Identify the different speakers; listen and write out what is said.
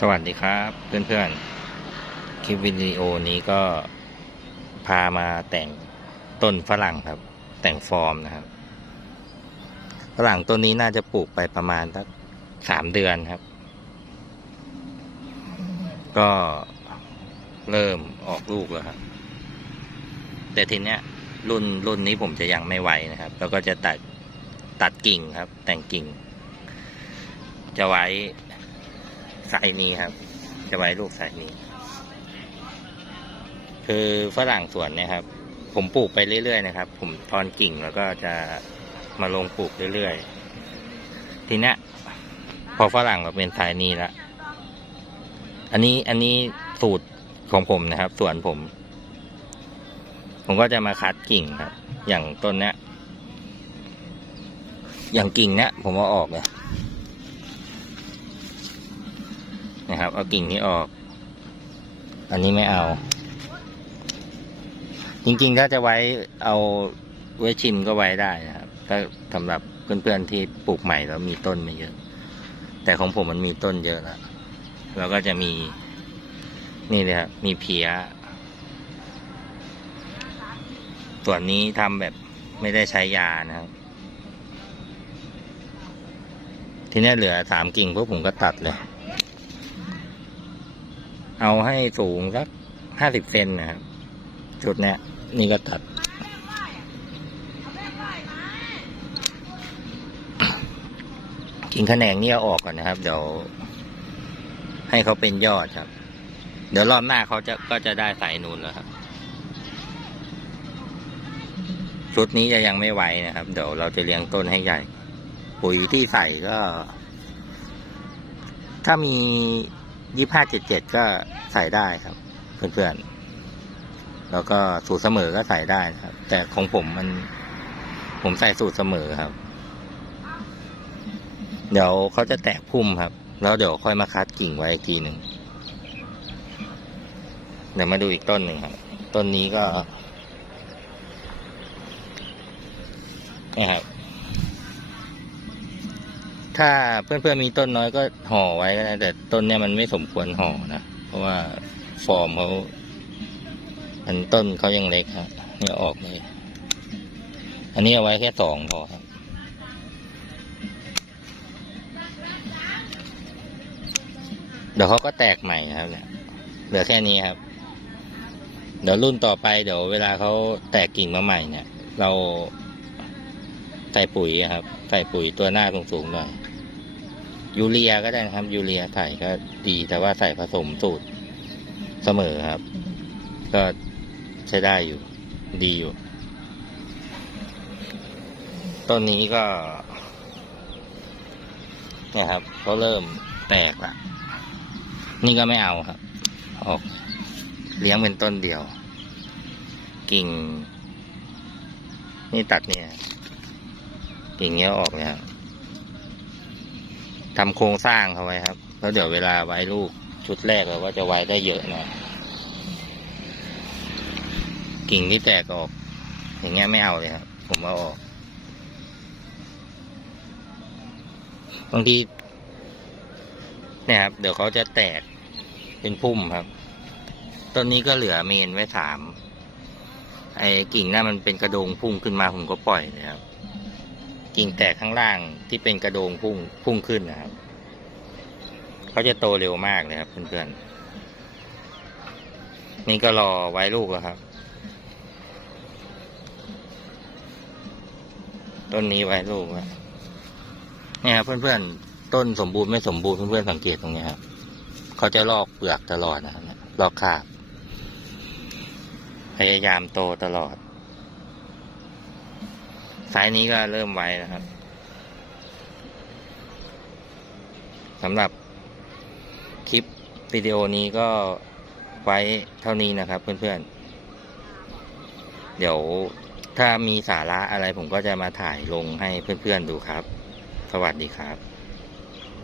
Speaker 1: สวัสดีครับเพื่อนๆ คลิปวิดีโอนี้ก็พามาแต่งต้นฝรั่งครับ แต่งฟอร์มนะครับ ฝรั่งต้นนี้น่าจะปลูกไปประมาณสักสามเดือนครับ ก็เริ่มออกลูกแล้วครับ แต่ทีเนี้ย รุ่นรุ่นนี้ผมจะยังไม่ไหวนะครับ แล้วก็จะตัดตัดกิ่งครับ แต่งกิ่ง จะไว้ สายนี้ครับ จะไว้ลูกสายนี้ คือฝรั่งสวนเนี่ยครับ ผมปลูกไปเรื่อยๆนะครับ ผมทอนกิ่งแล้วก็จะมาลงปลูกเรื่อยๆ ทีเนี้ยพอฝรั่งมาเป็นสายนี้ละอันนี้อันนี้สูตรของผมนะครับสวนผม ผมก็จะมาคัดกิ่งครับ อย่างต้นเนี้ยอย่างกิ่งเนี้ยผมเอาออกเลย นะครับ เอากิ่งนี้ออก อันนี้ไม่เอา จริงๆถ้าจะไว้เอาไว้ชิมก็ไว้ได้นะครับถ้าสำหรับเพื่อนๆที่ปลูกใหม่แล้วมีต้นไม่เยอะ แต่ของผมมันมีต้นเยอะแล้วแล้วก็จะมี นี่เลยครับมีเพี้ยส่วนนี้ทำแบบไม่ได้ใช้ยานะครับ ทีนี้เหลือสามกิ่งพวกผมก็ตัดเลย เอาให้สูงสักห้าสิบเซนนะครับ จุดเนี้ยนี่ก็ตัด กิ่งขแขนงนี่เอาออกก่อนนะครับ เดี๋ยว ให้เขาเป็นยอดครับ เดี๋ยวรอบหน้าเขาจะก็จะได้สายนูนแล้วครับชุดนี้จะยังไม่ไหวนะครับ เดี๋ยวเราจะเลี้ยงต้นให้ใหญ่ ปุ๋ยที่ใส่ก็ ถ้ามี ยี่ห้าเจ็ดเจ็ดก็ใส่ได้ครับ เพื่อนๆ แล้วก็สูตรเสมอก็ใส่ได้ครับ แต่ของผมมัน ผมใส่สูตรเสมอครับ เดี๋ยวเขาจะแตกพุ่มครับ แล้วเดี๋ยวค่อยมาคัดกิ่งไว้อีกทีหนึ่งเดี๋ยวมาดูอีกต้นหนึ่งครับ ต้นนี้ก็นะครับ ถ้าเพื่อนๆมีต้นน้อยก็ห่อไว้ก็ได้แต่ต้นเนี้ยมันไม่สมควรห่อนะเพราะว่าฟอร์มเขาอันต้นเขายังเล็กครับเนี่ยออกเลยอันนี้เอาไว้แค่สองพอครับเดี๋ยวเขาก็แตกใหม่ครับเนี่ยเหลือแค่นี้ครับ เดี๋ยวรุ่นต่อไปเดี๋ยวเวลาเขาแตกกิ่งมาใหม่เนี่ย เราใส่ปุ๋ยครับ ใส่ปุ๋ยตัวหน้าสูงๆหน่อย ยูเรียก็ได้นะครับ ยูเรียใส่ก็ดีแต่ว่าใส่ผสมสูตรเสมอครับ ก็ใช้ได้อยู่ ดีอยู่ ต้นนี้ก็ เนี่ยครับเขาเริ่มแตกละนี่ก็ไม่เอาครับ ออก เลี้ยงเป็นต้นเดียว กิ่ง นี่ตัดเนี่ยกิ่งเงี้ยออกเลยครับ ทำโครงสร้างเขาไว้ครับ แล้วเดี๋ยวเวลาไว้ลูกชุดแรกเราก็จะไว้ได้เยอะหน่อยกิ่งที่แตกออก อย่างเงี้ยไม่เอาเลยครับ ผมเอาออก บางทีเนี่ยครับ เดี๋ยวเขาจะแตกเป็นพุ่มครับ ต้นนี้ก็เหลือเมนไว้สามไอ้กิ่งหน้ามันเป็นกระโดงพุ่งขึ้นมาผมก็ปล่อยเลยครับ กิ่งแตกข้างล่างที่เป็นกระโดงพุ่งพุ่งขึ้นนะครับ เขาจะโตเร็วมากเลยครับเพื่อนๆ นี่ก็รอไว้ลูกแล้วครับ ต้นนี้ไว้ลูกแล้วเนี่ยครับเพื่อนๆ ต้นสมบูรณ์ไม่สมบูรณ์เพื่อนๆสังเกตตรงนี้ครับ เขาจะลอกเปลือกตลอดนะครับลอกขาบพยายามโตตลอด สายนี้ก็เริ่มไว้นะครับสำหรับคลิปวิดีโอนี้ก็ไว้เท่านี้นะครับเพื่อนๆ เดี๋ยวถ้ามีสาระอะไรผมก็จะมาถ่ายลงให้เพื่อนๆดูครับ สวัสดีครับ